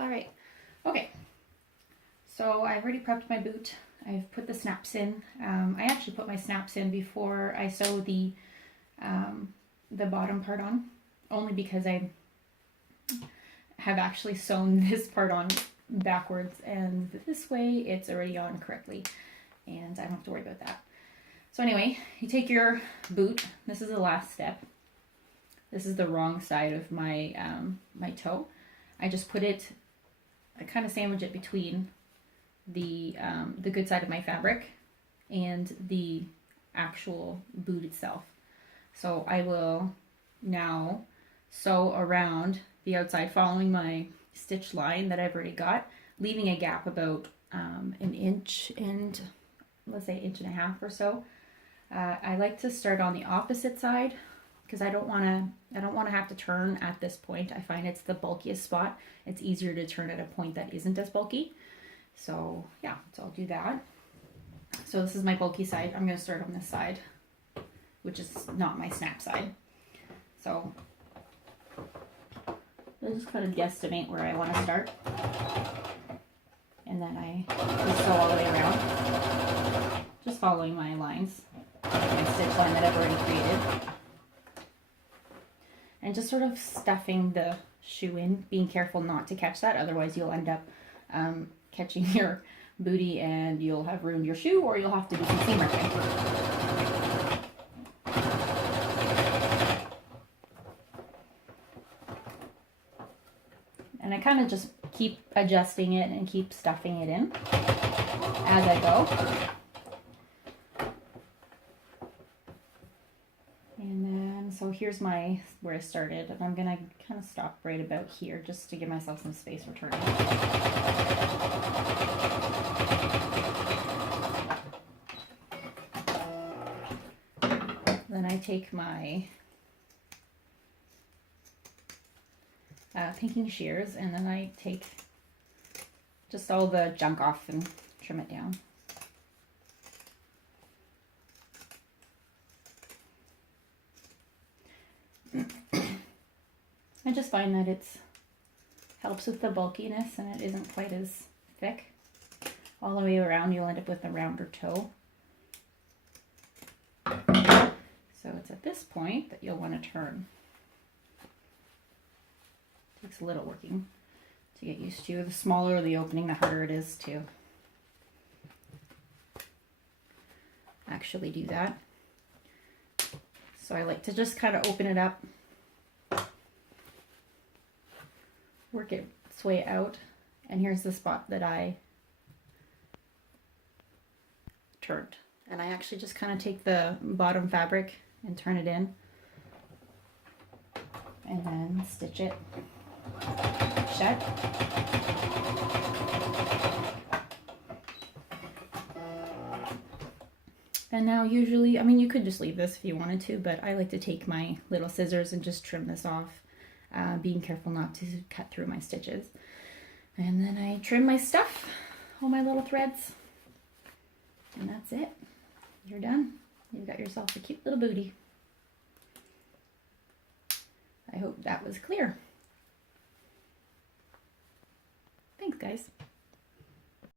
All right. Okay. So I've already prepped my boot. I've put the snaps in. I actually put my snaps in before I sew the bottom part on, only because I have actually sewn this part on backwards, and this way it's already on correctly, and I don't have to worry about that. So anyway, you take your boot. This is the last step. This is the wrong side of my my toe. I just put it, I kind of sandwich it between the good side of my fabric and the actual boot itself. So I will now sew around the outside, following my stitch line that I've already got, leaving a gap about an inch and, let's say, 1.5 inches or so. I like to start on the opposite side because I don't want to have to turn at this point. I find it's the bulkiest spot. It's easier to turn at a point that isn't as bulky. So yeah, so I'll do that. So this is my bulky side. I'm going to start on this side, which is not my snap side. So I just kind of guesstimate where I want to start. And then I just sew all the way around, just following my lines, my stitch line that I've already created. And just sort of stuffing the shoe in, being careful not to catch that, otherwise you'll end up catching your booty and you'll have ruined your shoe, or you'll have to do some seam ripping. And I kind of just keep adjusting it and keep stuffing it in as I go. And then, so here's where I started, and I'm gonna kind of stop right about here just to give myself some space for turning. Then I take my pinking shears, and then I take just all the junk off and trim it down. I just find that it helps with the bulkiness, and it isn't quite as thick. All the way around, you'll end up with a rounder toe. So it's at this point that you'll want to turn. Takes a little working to get used to. The smaller the opening, the harder it is to actually do that. So I like to just kind of open it up, work its way out, and here's the spot that I turned. And I actually just kind of take the bottom fabric and turn it in, and then stitch it shut. And now usually, I mean, you could just leave this if you wanted to, but I like to take my little scissors and just trim this off, being careful not to cut through my stitches. And then I trim my stuff, all my little threads, and that's it. You're done. You've got yourself a cute little booty. I hope that was clear. Thanks, guys.